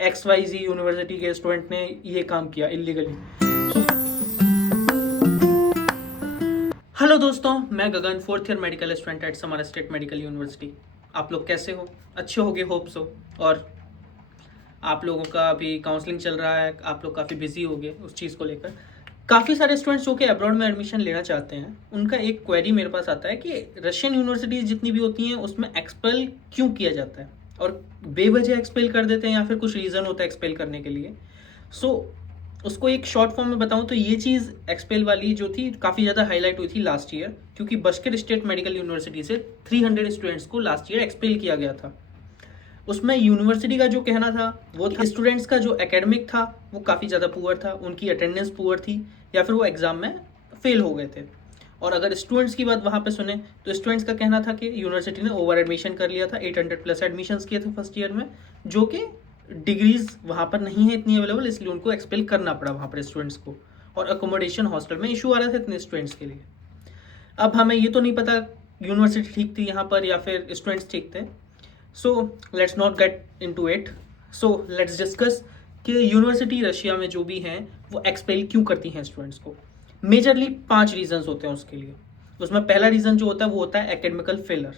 XYZ university के student ने ये काम किया इलीगली। हेलो दोस्तों, मैं Gagan, fourth year medical student at Samara state medical university. आप लोग कैसे हो? अच्छे होगे, होप सो। और आप लोगों का अभी काउंसलिंग चल रहा है, आप लोग काफ़ी बिजी होगे उस चीज़ को लेकर। काफ़ी सारे स्टूडेंट्स जो कि अब्रॉड में एडमिशन लेना चाहते हैं, उनका एक क्वेरी मेरे पास आता है कि रशियन यूनिवर्सिटीज़ जितनी भी होती हैं उसमें एक्सपेल क्यों किया जाता है, और बेवजह एक्सपेल कर देते हैं या फिर कुछ रीज़न होता है एक्सपेल करने के लिए। सो उसको एक शॉर्ट फॉर्म में बताऊं तो ये चीज़ एक्सपेल वाली जो थी काफ़ी ज़्यादा हाईलाइट हुई थी लास्ट ईयर, क्योंकि बशकिर स्टेट मेडिकल यूनिवर्सिटी से 300 स्टूडेंट्स को लास्ट ईयर एक्सपेल किया गया था। उसमें यूनिवर्सिटी का जो कहना था वो था स्टूडेंट्स का जो एकेडमिक था वो काफ़ी ज़्यादा पुअर था, उनकी अटेंडेंस पुअर थी, या फिर वो एग्ज़ाम में फेल हो गए थे। और अगर स्टूडेंट्स की बात वहाँ पे सुने तो स्टूडेंट्स का कहना था कि यूनिवर्सिटी ने ओवर एडमिशन कर लिया था, 800 प्लस एडमिशन्स किए थे फर्स्ट ईयर में, जो कि डिग्रीज वहाँ पर नहीं है इतनी अवेलेबल, इसलिए उनको एक्सपेल करना पड़ा वहाँ पर स्टूडेंट्स को। और अकोमोडेशन हॉस्टल में इशू आ रहा था इतने स्टूडेंट्स के लिए। अब हमें ये तो नहीं पता यूनिवर्सिटी ठीक थी यहाँ पर या फिर स्टूडेंट्स ठीक थे। So let's not get into it. So let's discuss कि यूनिवर्सिटी रशिया में जो भी हैं वो एक्सपेल क्यों करती हैं स्टूडेंट्स को। मेजरली 5 रीजंस होते हैं उसके लिए। उसमें पहला रीज़न जो होता है वो होता है एकेडमिकल फेलर।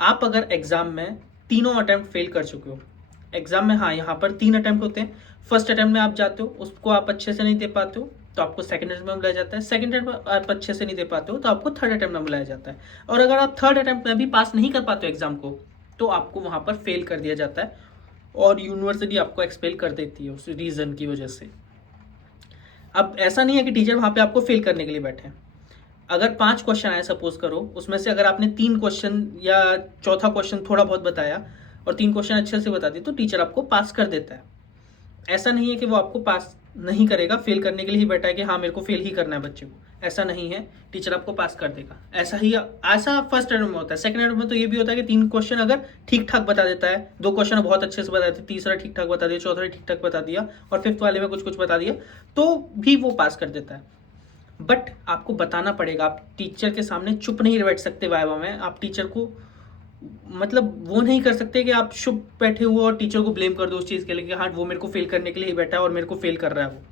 आप अगर एग्ज़ाम में तीनों अटैम्प्ट फेल कर चुके हो, एग्ज़ाम में, हाँ यहाँ पर 3 अटैम्प्ट होते हैं। फर्स्ट अटैम्प्ट में आप जाते हो, उसको आप अच्छे से नहीं दे पाते हो तो आपको सेकंड अटैम्प्ट में बुलाया जाता है। सेकंड अटैम्प्ट में आप अच्छे से नहीं दे पाते हो तो आपको थर्ड अटैम्प्ट में बुलाया जाता है। और अगर आप थर्ड अटैम्प्ट में भी पास नहीं कर पाते हो एग्ज़ाम को तो आपको वहाँ पर फेल कर दिया जाता है और यूनिवर्सिटी आपको एक्सपेल कर देती है उस रीज़न की वजह से। अब ऐसा नहीं है कि टीचर वहाँ पे आपको फेल करने के लिए बैठे हैं। अगर 5 क्वेश्चन आए सपोज करो, उसमें से अगर आपने 3 क्वेश्चन या चौथा क्वेश्चन थोड़ा बहुत बताया और 3 क्वेश्चन अच्छे से बता दिए तो टीचर आपको पास कर देता है। ऐसा नहीं है कि वो आपको पास नहीं करेगा, फेल करने के लिए ही बैठा है कि हाँ मेरे को फेल ही करना है बच्चे को, ऐसा नहीं है। टीचर आपको पास कर देगा। ऐसा फर्स्ट अटेम्प्ट में होता है। सेकंड अटेम्प्ट में तो ये भी होता है कि 3 क्वेश्चन अगर ठीक ठाक बता देता है, 2 क्वेश्चन बहुत अच्छे से बता देते, तीसरा ठीक ठाक बता दिया, चौथा ठीक ठाक बता दिया और फिफ्थ वाले में कुछ कुछ बता दिया तो भी वो पास कर देता है। बट आपको बताना पड़ेगा, आप टीचर के सामने चुप नहीं बैठ सकते वाइवा में। आप टीचर को मतलब वो नहीं कर सकते कि आप चुप बैठे हुए और टीचर को ब्लेम कर दो उस चीज़ के लिए कि हाँ वो मेरे को फेल करने के लिए ही बैठा है और मेरे को फेल कर रहा है। वो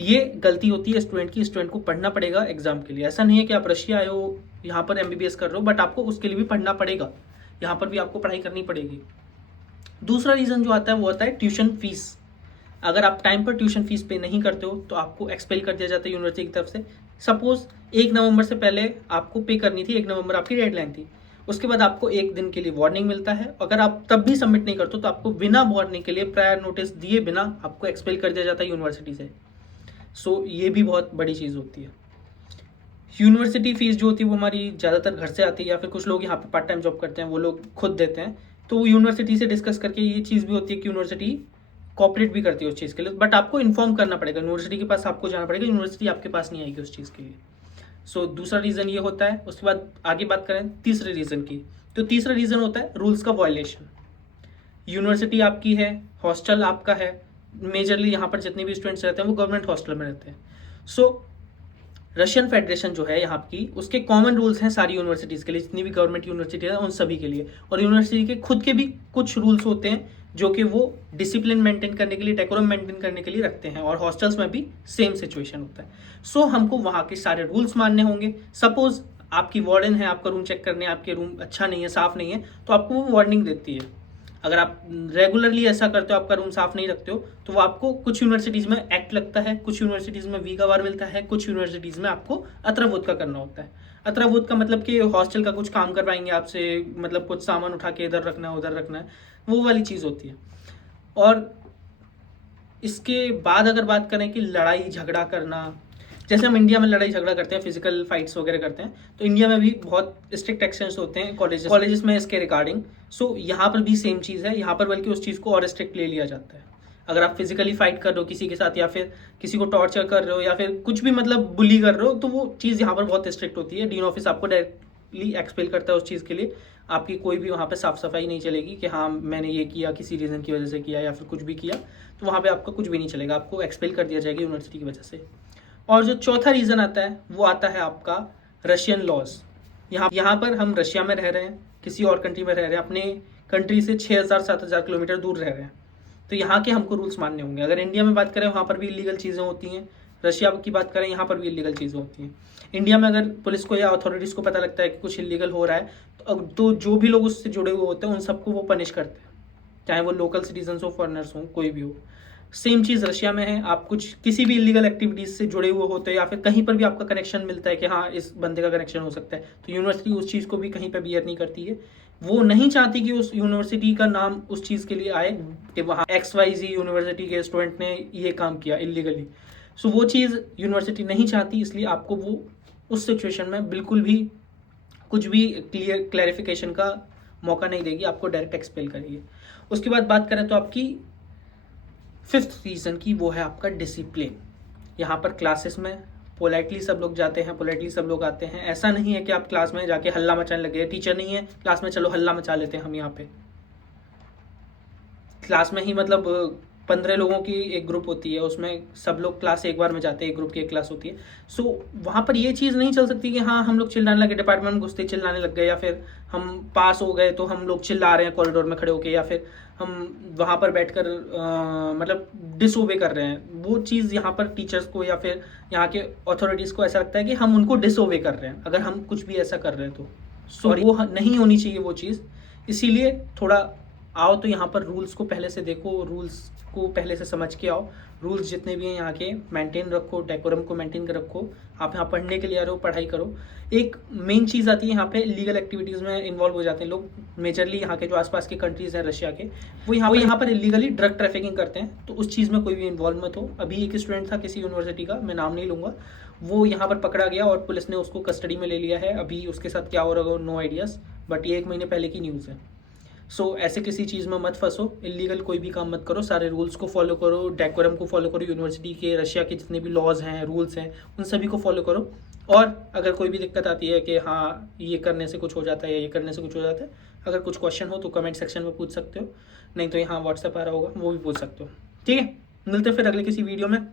ये गलती होती है स्टूडेंट की। स्टूडेंट को पढ़ना पड़ेगा एग्जाम के लिए। ऐसा नहीं है कि आप रशिया आए हो, यहाँ पर MBBS कर रहे हो, बट आपको उसके लिए भी पढ़ना पड़ेगा, यहाँ पर भी आपको पढ़ाई करनी पड़ेगी। दूसरा रीज़न जो आता है वो आता है ट्यूशन फीस। अगर आप टाइम पर ट्यूशन फीस पे नहीं करते हो तो आपको एक्सपेल कर दिया जाता है यूनिवर्सिटी की तरफ से। सपोज 1 नवंबर से पहले आपको पे करनी थी, 1 नवंबर आपकी डेडलाइन थी, उसके बाद आपको 1 दिन के लिए वार्निंग मिलता है। अगर आप तब भी सबमिट नहीं करते तो आपको बिना वार्निंग के लिए, प्रायर नोटिस दिए बिना, आपको एक्सपेल कर दिया जाता है यूनिवर्सिटी से। सो ये भी बहुत बड़ी चीज़ होती है। यूनिवर्सिटी फीस जो होती है वो हमारी ज़्यादातर घर से आती है, या फिर कुछ लोग यहाँ पे पार्ट टाइम जॉब करते हैं वो लोग खुद देते हैं। तो वो यूनिवर्सिटी से डिस्कस करके ये चीज़ भी होती है कि यूनिवर्सिटी कॉपरेट भी करती है उस चीज़ के लिए, बट आपको इन्फॉर्म करना पड़ेगा, यूनिवर्सिटी के पास आपको जाना पड़ेगा, यूनिवर्सिटी आपके पास नहीं आएगी उस चीज़ के लिए। सो दूसरा रीज़न ये होता है। उसके बाद आगे बात करें तीसरे रीज़न की, तो तीसरा रीज़न होता है रूल्स का वायलेशन। यूनिवर्सिटी आपकी है, हॉस्टल आपका है। मेजरली यहाँ पर जितने भी स्टूडेंट्स रहते हैं वो गवर्नमेंट हॉस्टल में रहते हैं। सो रशियन फेडरेशन जो है यहाँ की, उसके कॉमन रूल्स हैं सारी यूनिवर्सिटीज़ के लिए, जितनी भी गवर्नमेंट यूनिवर्सिटी है उन सभी के लिए। और यूनिवर्सिटी के खुद के भी कुछ रूल्स होते हैं जो कि वो डिसिप्लिन मेंटेन करने के लिए, डेकोरम मेंटेन करने के लिए रखते हैं। और हॉस्टल्स में भी सेम सिचुएशन होता है। सो हमको वहाँ के सारे रूल्स मानने होंगे। सपोज आपकी वार्डन है, आपका रूम चेक करने, आपके रूम अच्छा नहीं है, साफ़ नहीं है, तो आपको वो वार्निंग देती है। अगर आप रेगुलरली ऐसा करते हो, आपका रूम साफ नहीं रखते हो, तो वो आपको कुछ यूनिवर्सिटीज़ में एक्ट लगता है, कुछ यूनिवर्सिटीज़ में वीक आवर मिलता है, कुछ यूनिवर्सिटीज़ में आपको अत्रवोत का करना होता है। अत्रवोत का मतलब कि हॉस्टल का कुछ काम करवाएंगे आपसे, मतलब कुछ सामान उठा के इधर रखना है उधर रखना है, वो वाली चीज़ होती है। और इसके बाद अगर बात करें कि लड़ाई झगड़ा करना, जैसे हम इंडिया में लड़ाई झगड़ा करते हैं, फिजिकल फाइट्स वगैरह करते हैं, तो इंडिया में भी बहुत स्ट्रिक्ट एक्शंस होते हैं कॉलेजेस में इसके रिगार्डिंग। सो यहाँ पर भी सेम चीज़ है, यहाँ पर बल्कि उस चीज़ को और स्ट्रिक्ट ले लिया जाता है। अगर आप फिजिकली फाइट कर रहे हो किसी के साथ, या फिर किसी को टॉर्चर कर रहे हो, या फिर कुछ भी मतलब बुली कर रहे हो, तो वो चीज़ यहाँ पर बहुत स्ट्रिक्ट होती है। डीन ऑफिस आपको डायरेक्टली एक्सपेल करता है उस चीज़ के लिए। आपकी कोई भी वहाँ पे साफ सफाई नहीं चलेगी कि हाँ मैंने ये किया किसी रीज़न की वजह से किया या फिर कुछ भी किया, तो वहाँ पे आपका कुछ भी नहीं चलेगा, आपको एक्सपेल कर दिया जाएगा यूनिवर्सिटी की वजह से। और जो चौथा रीज़न आता है वो आता है आपका रशियन लॉज। यहाँ पर हम रशिया में रह रहे हैं, किसी और कंट्री में रह रहे हैं, अपने कंट्री से 6000-7000 किलोमीटर दूर रह रहे हैं। तो यहाँ के हमको रूल्स मानने होंगे। अगर इंडिया में बात करें वहाँ पर भी इलीगल चीज़ें होती हैं, रशिया की बात करें यहाँ पर भी इलीगल चीज़ें होती हैं। इंडिया में अगर पुलिस को या अथॉरिटीज़ को पता लगता है कि कुछ इलीगल हो रहा है तो जो भी लोग उससे जुड़े हुए होते हैं उन सबको वो पनिश करते हैं, चाहे वो लोकल सिटीजन्स हो, फॉरेनर्स हो, कोई भी हो। सेम चीज़ रशिया में है। आप कुछ किसी भी इलीगल एक्टिविटीज़ से जुड़े हुए होते हैं या फिर कहीं पर भी आपका कनेक्शन मिलता है कि हाँ इस बंदे का कनेक्शन हो सकता है, तो यूनिवर्सिटी उस चीज़ को भी कहीं पर बियर नहीं करती है। वो नहीं चाहती कि उस यूनिवर्सिटी का नाम उस चीज़ के लिए आए कि वहाँ XYZ यूनिवर्सिटी के स्टूडेंट ने ये काम किया इलीगली। सो वो चीज़ यूनिवर्सिटी नहीं चाहती, इसलिए आपको वो उस सिचुएशन में बिल्कुल भी कुछ भी क्लैरिफिकेशन का मौका नहीं देगी, आपको डायरेक्ट एक्सपेल करेगी। उसके बाद बात करें तो आपकी 5th रीज़न की, वो है आपका डिसिप्लिन। यहाँ पर क्लासेस में पोलाइटली सब लोग जाते हैं, पोलाइटली सब लोग आते हैं। ऐसा नहीं है कि आप क्लास में जाके हल्ला मचाने लगे, टीचर नहीं है क्लास में, चलो हल्ला मचा लेते हैं हम यहाँ पे। क्लास में ही मतलब 15 लोगों की एक ग्रुप होती है, उसमें सब लोग क्लास एक बार में जाते हैं, एक ग्रुप की एक क्लास होती है। सो वहाँ पर ये चीज़ नहीं चल सकती कि हाँ हम लोग चिल्लाने लगे, डिपार्टमेंट में घुसते चिल्लाने लग गए, या फिर हम पास हो गए तो हम लोग चिल्ला रहे हैं कॉरिडोर में खड़े होके, या फिर हम वहाँ पर बैठकर मतलब डिसओबे कर रहे हैं। वो चीज़ यहाँ पर टीचर्स को या फिर यहाँ के अथॉरिटीज़ को ऐसा लगता है कि हम उनको डिसओबे कर रहे हैं अगर हम कुछ भी ऐसा कर रहे हैं तो। सॉरी, वो नहीं होनी चाहिए वो चीज़। इसीलिए थोड़ा आओ तो यहाँ पर रूल्स को पहले से देखो, रूल्स को पहले से समझ के आओ। रूल्स जितने भी हैं यहाँ के मेंटेन रखो, डेकोरम को मेंटेन कर रखो। आप यहाँ पढ़ने के लिए आ रहे हो, पढ़ाई करो। एक मेन चीज़ आती है यहाँ पे, लीगल एक्टिविटीज़ में इन्वॉल्व हो जाते हैं लोग। मेजरली यहाँ के जो आसपास के कंट्रीज़ हैं रशिया के, वो यहाँ पर इलीगली ड्रग ट्रैफिकिंग करते हैं, तो उस चीज़ में कोई भी इन्वॉल्व मत हो। अभी एक स्टूडेंट था किसी यूनिवर्सिटी का, मैं नाम नहीं लूँगा, वो यहाँ पर पकड़ा गया और पुलिस ने उसको कस्टडी में ले लिया है। अभी उसके साथ क्या हो रहा है नो आइडियाज़, बट ये 1 महीने पहले की न्यूज़ है। सो ऐसे किसी चीज़ में मत फंसो, इलीगल कोई भी काम मत करो, सारे रूल्स को फॉलो करो, डेकोरम को फॉलो करो, यूनिवर्सिटी के रशिया के जितने भी लॉज हैं, रूल्स हैं, उन सभी को फॉलो करो। और अगर कोई भी दिक्कत आती है कि हाँ ये करने से कुछ हो जाता है या ये करने से कुछ हो जाता है, अगर कुछ क्वेश्चन हो तो कमेंट सेक्शन में पूछ सकते हो, नहीं तो यहाँ व्हाट्सएप आ रहा होगा, वो भी पूछ सकते हो। ठीक है, मिलते फिर अगले किसी वीडियो में।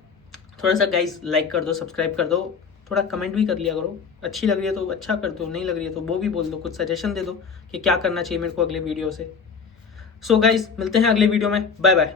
थोड़ा सा गाइस लाइक कर दो, सब्सक्राइब कर दो, थोड़ा कमेंट भी कर लिया करो। अच्छी लग रही है तो अच्छा कर दो, नहीं लग रही है तो वो भी बोल दो, कुछ सजेशन दे दो कि क्या करना चाहिए मेरे को अगले वीडियो से। सो गाइस मिलते हैं अगले वीडियो में, बाय बाय।